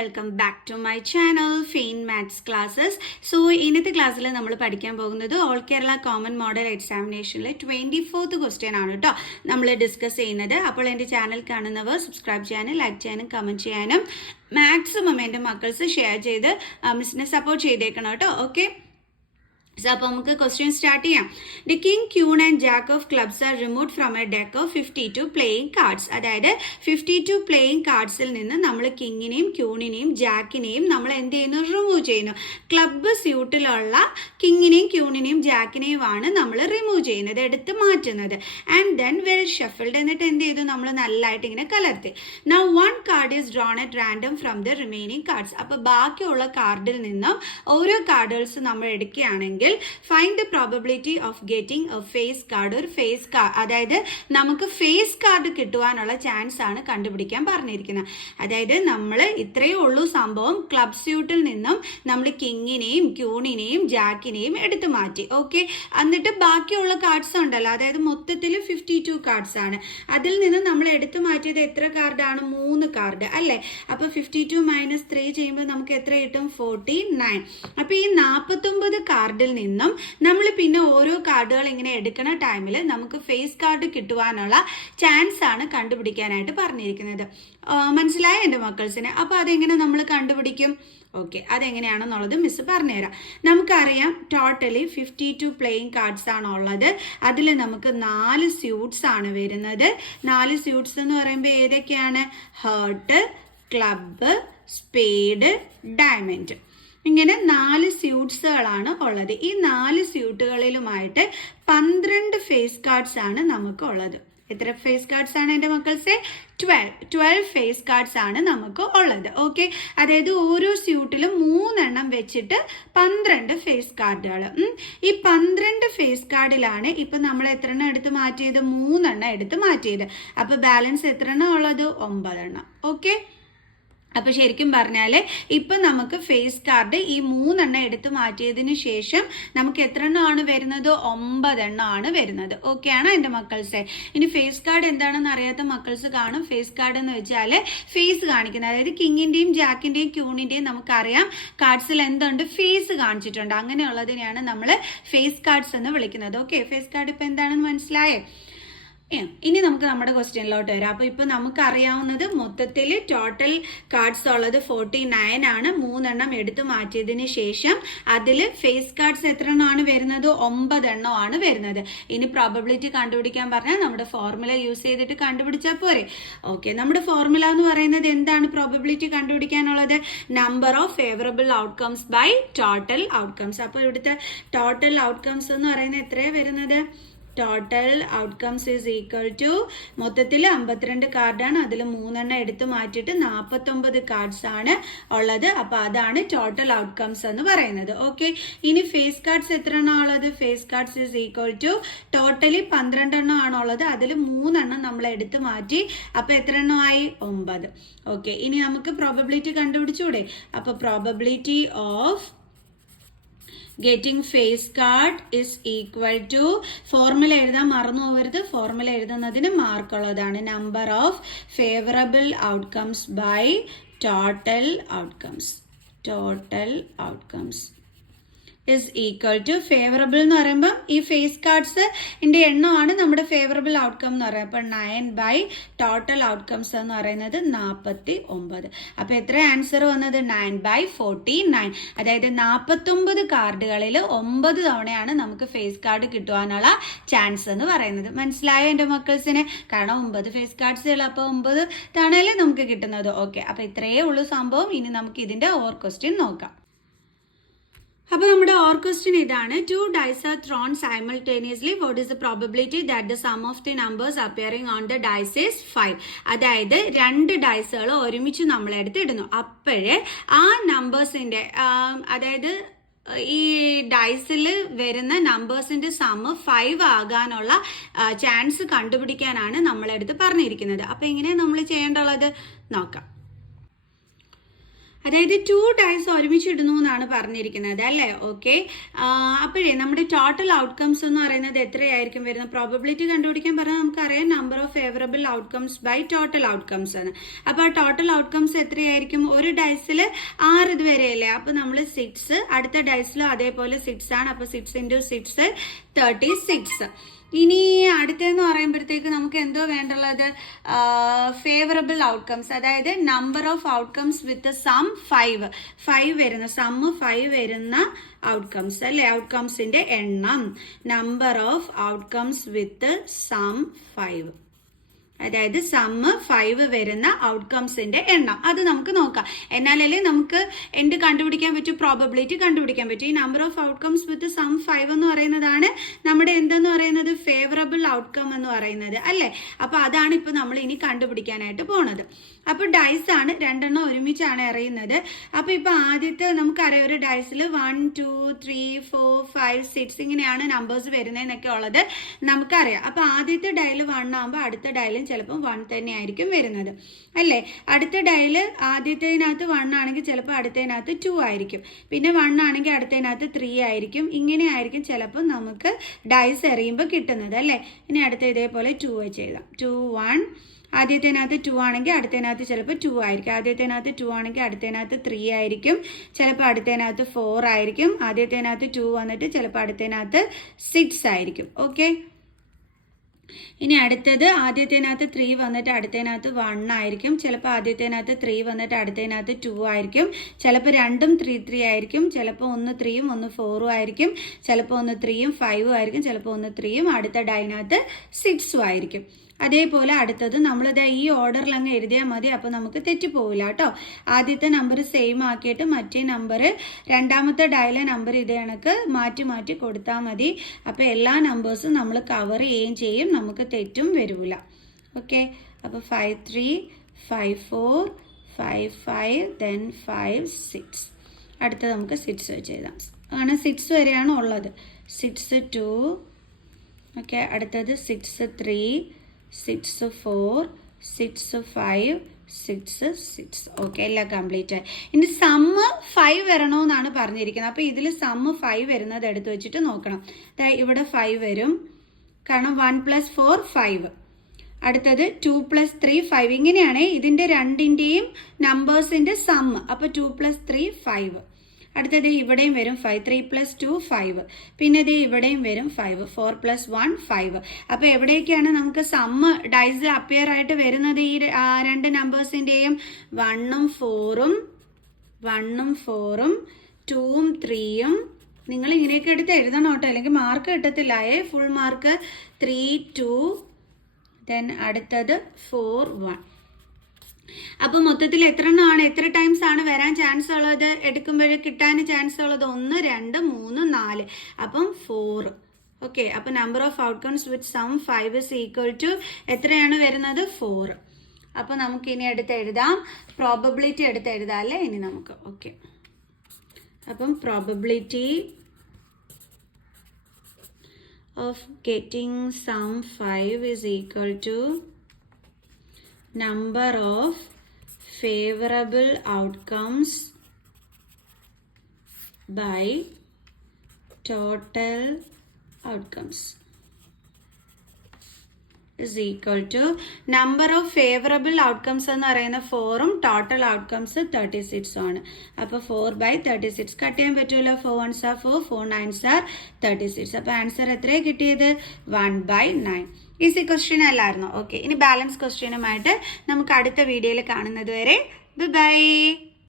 Welcome back to my channel fine maths classes. So ഇന്നത്തെ ക്ലാസ്സിൽ നമ്മൾ പഠിക്കാൻ പോകുന്നത് ഓൾ കേരള കോമൺ മോഡൽ എക്സാമിനേഷനിലെ 24th ക്വസ്റ്റ്യൻ ആണ് കേട്ടോ നമ്മൾ ഡിസ്കസ് ചെയ്യുന്നത്. അപ്പോൾ എൻ്റെ ചാനൽ കാണുന്നവർ സബ്സ്ക്രൈബ് ചെയ്യാനും ലൈക്ക് ചെയ്യാനും കമൻറ്റ് ചെയ്യാനും മാക്സിമം എൻ്റെ മക്കൾസ് ഷെയർ ചെയ്ത് മിസ്സിനെ സപ്പോർട്ട് ചെയ്തേക്കണം കേട്ടോ. ഓക്കെ, അപ്പോൾ നമുക്ക് ക്വസ്റ്റ്യൻ സ്റ്റാർട്ട് ചെയ്യാം. The king, queen and Jack of clubs are removed from A deck of 52 playing cards. അതായത് 52 പ്ലേയിങ് കാർഡ്സിൽ നിന്ന് നമ്മൾ കിങ്ങിനെയും ക്യൂണിനെയും ജാക്കിനെയും നമ്മൾ എന്ത് ചെയ്യുന്നു? റിമൂവ് ചെയ്യുന്നു. ക്ലബ്ബ് സ്യൂട്ടിലുള്ള കിങ്ങിനെയും ക്യൂണിനെയും ജാക്കിനെയും ആണ് നമ്മൾ റിമൂവ് ചെയ്യുന്നത്, എടുത്ത് മാറ്റുന്നത്. ആൻഡ് ദെൻ വെൽ ഷഫിൾഡ്, എന്നിട്ട് എന്ത് ചെയ്തു? നമ്മൾ നല്ലതായിട്ട് ഇങ്ങനെ കലർത്തി. Now one card is drawn at random from the remaining cards. അപ്പോൾ ബാക്കിയുള്ള കാർഡിൽ നിന്നും ഓരോ കാർഡുകൾസ് നമ്മൾ എടുക്കുകയാണെങ്കിൽ find the probability of getting a face card or face card. അതായത് നമുക്ക് ഫേസ് കാർഡ് കിട്ടുവാനുള്ള ചാൻസ് ആണ് കണ്ടുപിടിക്കാൻ പറഞ്ഞിരിക്കുന്നത്. അതായത് നമ്മൾ ഇത്രയേ ഉള്ളൂ സംഭവം. ക്ലബ് സ്യൂട്ടിൽ നിന്നും നമ്മൾ കിങ്ങിനെയും ക്യൂണിനെയും ജാക്കിനെയും എടുത്തു മാറ്റി. ഓക്കെ, എന്നിട്ട് ബാക്കിയുള്ള കാർഡ്സ് ഉണ്ടല്ലോ, അതായത് മൊത്തത്തിൽ 52 കാർഡ്സ് ആണ്. അതിൽ നിന്ന് നമ്മൾ എടുത്തു മാറ്റിയത് എത്ര കാർഡാണ്? 3 കാർഡ് അല്ലേ? അപ്പൊ 52 - 3 ചെയ്യുമ്പോൾ നമുക്ക് എത്ര കിട്ടും? 49. അപ്പൊ ഈ 49 കാർഡിൽ നിന്നും നമ്മൾ പിന്നെ ഓരോ കാർഡുകൾ ഇങ്ങനെ എടുക്കുന്ന ടൈമിൽ നമുക്ക് ഫേസ് കാർഡ് കിട്ടുവാനുള്ള ചാൻസ് ആണ് കണ്ടുപിടിക്കാനായിട്ട് പറഞ്ഞിരിക്കുന്നത്. മനസ്സിലായ എൻ്റെ മക്കൾസിന്? അപ്പോൾ അതെങ്ങനെ നമ്മൾ കണ്ടുപിടിക്കും? ഓക്കെ, അതെങ്ങനെയാണെന്നുള്ളത് മിസ് പറഞ്ഞുതരാം. നമുക്കറിയാം ടോട്ടലി 52 പ്ലേയിങ് കാർഡ്സ് ആണ് ഉള്ളത്. അതിൽ നമുക്ക് 4 സ്യൂട്ട്സ് ആണ് വരുന്നത്. 4 സ്യൂട്ട്സ് എന്ന് പറയുമ്പോൾ ഏതൊക്കെയാണ്? Heart, club, spade, diamond. ഇങ്ങനെ 4 സ്യൂട്ട്സുകളാണ് ഉള്ളത്. ഈ 4 സ്യൂട്ടുകളിലുമായിട്ട് 12 ഫേസ് കാർഡ്സ് ആണ് നമുക്ക് ഉള്ളത്. എത്ര ഫേസ് കാർഡ്സ് ആണ് എൻ്റെ മക്കൾസെ? 12 ഫേസ് കാർഡ്സ് ആണ് നമുക്ക് ഉള്ളത്. ഓക്കെ, അതായത് ഓരോ സ്യൂട്ടിലും 3 എണ്ണം വെച്ചിട്ട് 12 ഫേസ് കാർഡുകൾ. ഈ 12 ഫേസ് കാർഡിലാണ് ഇപ്പൊ നമ്മൾ എത്ര എണ്ണം എടുത്ത് മാറ്റിയത്? 3 എണ്ണം എടുത്ത് മാറ്റിയത്. അപ്പൊ ബാലൻസ് എത്ര എണ്ണം ഉള്ളത്? 9 എണ്ണം. ഓക്കെ, അപ്പൊ ശരിക്കും പറഞ്ഞാല് ഇപ്പൊ നമുക്ക് ഫേസ് കാർഡ് ഈ 3 എണ്ണം എടുത്ത് മാറ്റിയതിന് ശേഷം നമുക്ക് എത്ര എണ്ണമാണ് വരുന്നത്? 9 എണ്ണമാണ് വരുന്നത്. ഓക്കെ ആണോ എൻ്റെ മക്കൾസെ? ഇനി ഫേസ് കാർഡ് എന്താണെന്ന് അറിയാത്ത മക്കൾസ് കാണും. ഫേസ് കാർഡ് എന്ന് വെച്ചാൽ ഫേസ് കാണിക്കുന്നത്, അതായത് കിങ്ങിന്റെയും ജാക്കിന്റെയും ക്യൂണിന്റെയും നമുക്കറിയാം കാർഡ്സിൽ എന്തുണ്ട്? ഫേസ് കാണിച്ചിട്ടുണ്ട്. അങ്ങനെയുള്ളതിനെയാണ് നമ്മൾ ഫേസ് കാർഡ്സ് എന്ന് വിളിക്കുന്നത്. ഓക്കെ, ഫേസ് കാർഡ് ഇപ്പൊ എന്താണെന്ന് മനസ്സിലായേ? ഇനി നമുക്ക് നമ്മുടെ ക്വസ്റ്റ്യനിലോട്ട് വരാം. അപ്പൊ ഇപ്പൊ നമുക്ക് അറിയാവുന്നത് മൊത്തത്തിൽ ടോട്ടൽ കാർഡ്സ് ഉള്ളത് 49 ആണ്. 3 എണ്ണം എടുത്തു മാറ്റിയതിന് ശേഷം അതിൽ ഫേസ് കാർഡ്സ് എത്ര എണ്ണമാണ് വരുന്നത്? 9 എണ്ണമാണ് വരുന്നത്. ഇനി പ്രോബബിലിറ്റി കണ്ടുപിടിക്കാൻ പറഞ്ഞാൽ നമ്മുടെ ഫോർമുല യൂസ് ചെയ്തിട്ട് കണ്ടുപിടിച്ചാൽ പോരെ. ഓക്കെ, നമ്മുടെ ഫോർമുല എന്ന് പറയുന്നത് എന്താണ്? പ്രോബബിലിറ്റി കണ്ടുപിടിക്കാനുള്ളത് number of favourable outcomes by total outcomes. അപ്പോൾ ഇവിടുത്തെ ടോട്ടൽ ഔട്ട്കംസ് എന്ന് പറയുന്നത് എത്രയാണ് വരുന്നത്? Total outcomes is equal to മൊത്തത്തിൽ 52 കാർഡാണ്. അതിൽ 3 എണ്ണം എടുത്തു മാറ്റിയിട്ട് 49 കാർഡ്സ് ആണ് ഉള്ളത്. അപ്പൊ അതാണ് ടോട്ടൽ ഔട്ട്കംസ് എന്ന് പറയുന്നത്. ഓക്കെ, ഇനി ഫേസ് കാർഡ്സ് എത്ര എണ്ണം ഉള്ളത്? Face cards is equal to totally 12 എണ്ണം ആണുള്ളത്. അതിൽ 3 എണ്ണം നമ്മൾ എടുത്തു മാറ്റി. അപ്പൊ എത്ര എണ്ണമായി? 9. ഓക്കെ, ഇനി നമുക്ക് പ്രോബബിലിറ്റി കണ്ടുപിടിച്ചൂടെ? അപ്പൊ probability of getting face card is equal to, formula എഴുതാൻ മറന്നു പോകരുത്. ഫോർമുല എഴുതുന്നതിന് മാർക്ക് ഉള്ളതാണ്. Number of favourable outcomes by total outcomes. Total outcomes is equal to favourable എന്ന് പറയുമ്പോൾ ഈ ഫേസ് കാർഡ്സ് എണ്ണമാണ് നമ്മുടെ ഫേവറബിൾ ഔട്ട്കം എന്ന് പറയുന്നത്. അപ്പൊ 9 ബൈ ടോട്ടൽ ഔട്ട്കംസ് എന്ന് പറയുന്നത് 49. അപ്പൊ എത്ര ആൻസർ വന്നത്? 9/49. അതായത് 49 കാർഡുകളിൽ 9 തവണയാണ് നമുക്ക് ഫേസ് കാർഡ് കിട്ടുവാനുള്ള ചാൻസ് എന്ന് പറയുന്നത്. മനസ്സിലായോ എൻ്റെ മക്കൾസിന്? കാരണം 9 ഫേസ് കാർഡ്സുകൾ, അപ്പൊ 9 തവണയല്ലേ നമുക്ക് കിട്ടുന്നത്. ഓക്കെ, അപ്പൊ ഇത്രയേ ഉള്ളൂ സംഭവം. ഇനി നമുക്ക് ഇതിന്റെ ഓർ ക്വസ്റ്റ്യൻ നോക്കാം. അപ്പോൾ നമ്മുടെ ഓർ ക്വസ്റ്റ്യൻ ഇതാണ്. 2 dice are thrown simultaneously. What is the probability that the sum of the numbers appearing on the dice is 5? അതായത് 2 ഡൈസുകൾ ഒരുമിച്ച് നമ്മൾ എടുത്തിടുന്നു. അപ്പോഴേ ആ നമ്പേഴ്സിന്റെ അതായത് ഈ ഡൈസിൽ വരുന്ന നമ്പേഴ്സിന്റെ സമ്മ് 5 ആകാനുള്ള ചാൻസ് കണ്ടുപിടിക്കാനാണ് നമ്മളെടുത്ത് പറഞ്ഞിരിക്കുന്നത്. അപ്പൊ എങ്ങനെയാണ് നമ്മൾ ചെയ്യേണ്ടുള്ളത് നോക്കാം. അതായത് 2 ഡൈസ് ഒരുമിച്ചിടുന്നു എന്നാണ് പറഞ്ഞിരിക്കുന്നത് അല്ലേ. ഓക്കെ, അപ്പോഴേ നമ്മുടെ ടോട്ടൽ ഔട്ട്കംസ് എന്ന് പറയുന്നത് എത്രയായിരിക്കും വരുന്നത്? പ്രോബബിലിറ്റി കണ്ടുപിടിക്കാൻ പറഞ്ഞാൽ നമുക്കറിയാം number of favourable outcomes by total outcomes ആണ്. അപ്പോൾ ആ ടോട്ടൽ ഔട്ട്കംസ് എത്രയായിരിക്കും? ഒരു ഡൈസിൽ 6 ഇതുവരെയല്ലേ, അപ്പോൾ നമ്മൾ 6, അടുത്ത ഡൈസിലും അതേപോലെ 6 ആണ്. അപ്പോൾ 6 × 6 36. ഇനി അടുത്തതെന്ന് പറയുമ്പോഴത്തേക്ക് നമുക്ക് എന്തോ വേണ്ടുള്ളത്? ഫേവറബിൾ ഔട്ട്കംസ്, അതായത് number of outcomes with sum 5 വരുന്ന സമ്മ് 5 വരുന്ന ഔട്ട്കംസ് അല്ലേ, ഔട്ട്കംസിന്റെ എണ്ണം. Number of outcomes with sum 5, അതായത് സമ്മ് 5 വരുന്ന ഔട്ട്കംസിന്റെ എണ്ണം. അത് നമുക്ക് നോക്കാം, എന്നാലല്ലേ നമുക്ക് എന്ത് കണ്ടുപിടിക്കാൻ പറ്റും? പ്രോബബിലിറ്റി കണ്ടുപിടിക്കാൻ പറ്റും. ഈ number of outcomes with sum 5 എന്ന് പറയുന്നതാണ് നമ്മുടെ എന്തെന്ന് പറയുന്നത്? ഫേവറബിൾ ഔട്ട്കം എന്ന് പറയുന്നത് അല്ലേ. അപ്പൊ അതാണ് ഇപ്പൊ നമ്മൾ ഇനി കണ്ടുപിടിക്കാനായിട്ട് പോണത്. അപ്പൊ ഡൈസ് ആണ്, 2 എണ്ണം ഒരുമിച്ചാണ് എറിയുന്നത്. അപ്പൊ ഇപ്പൊ ആദ്യത്തെ നമുക്കറിയാം ഒരു ഡൈസിൽ 1 2 3 4 5 6 ഇങ്ങനെയാണ് നമ്പേഴ്സ് വരുന്നതെന്നൊക്കെ ഉള്ളത് നമുക്കറിയാം. അപ്പൊ ആദ്യത്തെ ഡയൽ 1 ആകുമ്പോൾ അടുത്ത ഡയലും ചിലപ്പോൾ 1 തന്നെ ആയിരിക്കും വരുന്നത് അല്ലേ. അടുത്ത ഡയല് ആദ്യത്തേതിനകത്ത് 1 ആണെങ്കിൽ ചിലപ്പോൾ അടുത്തതിനകത്ത് 2 ആയിരിക്കും, പിന്നെ 1 ആണെങ്കിൽ അടുത്തതിനകത്ത് 3 ആയിരിക്കും. ഇങ്ങനെ ആയിരിക്കും ചിലപ്പോൾ നമുക്ക് ഡൈസ് എറിയുമ്പോൾ കിട്ടുന്നത് അല്ലേ. ഇനി അടുത്ത ഇതേപോലെ 2 വെച്ച് എഴുതാം. 2 1, ആദ്യത്തേനകത്ത് 2 ആണെങ്കിൽ അടുത്തതിനകത്ത് ചിലപ്പോൾ 2 ആയിരിക്കും, ആദ്യത്തേനകത്ത് 2 ആണെങ്കിൽ അടുത്തതിനകത്ത് 3 ആയിരിക്കും, ചിലപ്പോൾ അടുത്തതിനകത്ത് 4 ആയിരിക്കും, ആദ്യത്തേനകത്ത് 2 വന്നിട്ട് ചിലപ്പോൾ അടുത്തതിനകത്ത് 6 ആയിരിക്കും. ഓക്കെ, ഇനി അടുത്തത് ആദ്യത്തേനകത്ത് 3 വന്നിട്ട് അടുത്തതിനകത്ത് 1 ആയിരിക്കും, ചിലപ്പോൾ ആദ്യത്തേനകത്ത് 3 വന്നിട്ട് അടുത്തതിനകത്ത് 2 ആയിരിക്കും, ചിലപ്പോൾ രണ്ടും 3 3 ആയിരിക്കും, ചിലപ്പോൾ ഒന്ന് 3ഉം ഒന്ന് 4ഉം ആയിരിക്കും, ചിലപ്പോൾ ഒന്ന് 3ഉം 5ഉം ആയിരിക്കും, ചിലപ്പോൾ ഒന്ന് 3ഉം അടുത്ത ഡൈനകത്ത് 6ഉം ആയിരിക്കും. അതേപോലെ അടുത്തത് നമ്മളിത് ഈ ഓർഡറിൽ അങ്ങ് എഴുതിയാൽ മതി, അപ്പോൾ നമുക്ക് തെറ്റിപ്പോവില്ല കേട്ടോ. ആദ്യത്തെ നമ്പർ സെയിം ആക്കിയിട്ട് മറ്റേ നമ്പർ രണ്ടാമത്തെ ഡയലെ നമ്പർ ഇത് കണക്ക് മാറ്റി മാറ്റി കൊടുത്താൽ മതി. അപ്പോൾ എല്ലാ നമ്പേഴ്സും നമ്മൾ കവർ ചെയ്യുകയും ചെയ്യും, നമുക്ക് തെറ്റും വരില്ല. ഓക്കെ, അപ്പോൾ 5 3 5 4 5 5 then 5 6. അടുത്തത് നമുക്ക് 6 വെച്ച് എഴുതാം. അങ്ങനെ 6 വരെയാണ് ഉള്ളത്. 6 2. ഓക്കെ, അടുത്തത് 6 3 6 4 6 5 6 6. ഓക്കെ, എല്ലാം കംപ്ലീറ്റ് ആയി. ഇനി സമ്മ് 5 വരണമെന്നാണ് പറഞ്ഞിരിക്കുന്നത്. അപ്പോൾ ഇതിൽ സമ്മ് 5 വരുന്നത് എടുത്ത് വെച്ചിട്ട് നോക്കണം. ഇവിടെ 5 വരും, കാരണം 1 + 4 5. അടുത്തത് 2 + 3 5. ഇങ്ങനെയാണ് ഇതിൻ്റെ രണ്ടിൻ്റെയും നമ്പേഴ്സിൻ്റെ സമ്മ്. അപ്പോൾ 2 + 3 5. അടുത്തത് ഇവിടെയും വരും 5. 3 + 2 5. പിന്നെ ഇത് ഇവിടെയും വരും 5. 4 + 1 5. അപ്പോൾ എവിടേക്കാണ് നമുക്ക് സമ്മ് ഡൈസ് അപ്പിയർ ആയിട്ട് വരുന്നത്? ഈ രണ്ട് നമ്പേഴ്സിൻ്റെയും 1ഉം 4ഉം 2ഉം 3ഉം. നിങ്ങൾ ഇങ്ങനെയൊക്കെ എടുത്ത് എഴുതണം കേട്ടോ, അല്ലെങ്കിൽ മാർക്ക് കിട്ടത്തില്ലായേ. ഫുൾ മാർക്ക് 3 2 ദെൻ അടുത്തത് 4 1. അപ്പോൾ മൊത്തത്തിൽ എത്ര എണ്ണമാണ്, എത്ര ടൈംസ് ആണ് വരാൻ ചാൻസ് ഉള്ളത്? എടുക്കുമ്പോൾ കിട്ടാൻ ചാൻസ് ഉള്ളത് 1 2 3 4. അപ്പം 4. ഓക്കെ, അപ്പോൾ number of outcomes with sum 5 is equal to എത്രയാണ് വരുന്നത്? 4. അപ്പോൾ നമുക്കിനി എടുത്ത് എഴുതാം, പ്രോബബിലിറ്റി എടുത്ത് എഴുതാം അല്ലേ ഇനി നമുക്ക്. ഓക്കെ, അപ്പം probability of getting sum 5 is equal to number of favorable outcomes by total outcomes is equal to number of favorable outcomes എന്ന് പറയുന്ന 4ഉം ടോട്ടൽ ഔട്ട്കംസ് 36 ആണ്. അപ്പോൾ 4/36 കട്ട് ചെയ്യാൻ പറ്റുമല്ലോ. 4 1s are 4, 4 9s are 36. അപ്പോൾ ആൻസർ എത്രയാണ് കിട്ടിയത്? 1/9. ഈസി ക്വസ്റ്റ്യൻ അല്ലായിരുന്നോ? ഓക്കെ, ഇനി ബാലൻസ് ക്വസ്റ്റ്യനുമായിട്ട് നമുക്ക് അടുത്ത വീഡിയോയിൽ കാണുന്നത് വരെ ബൈ.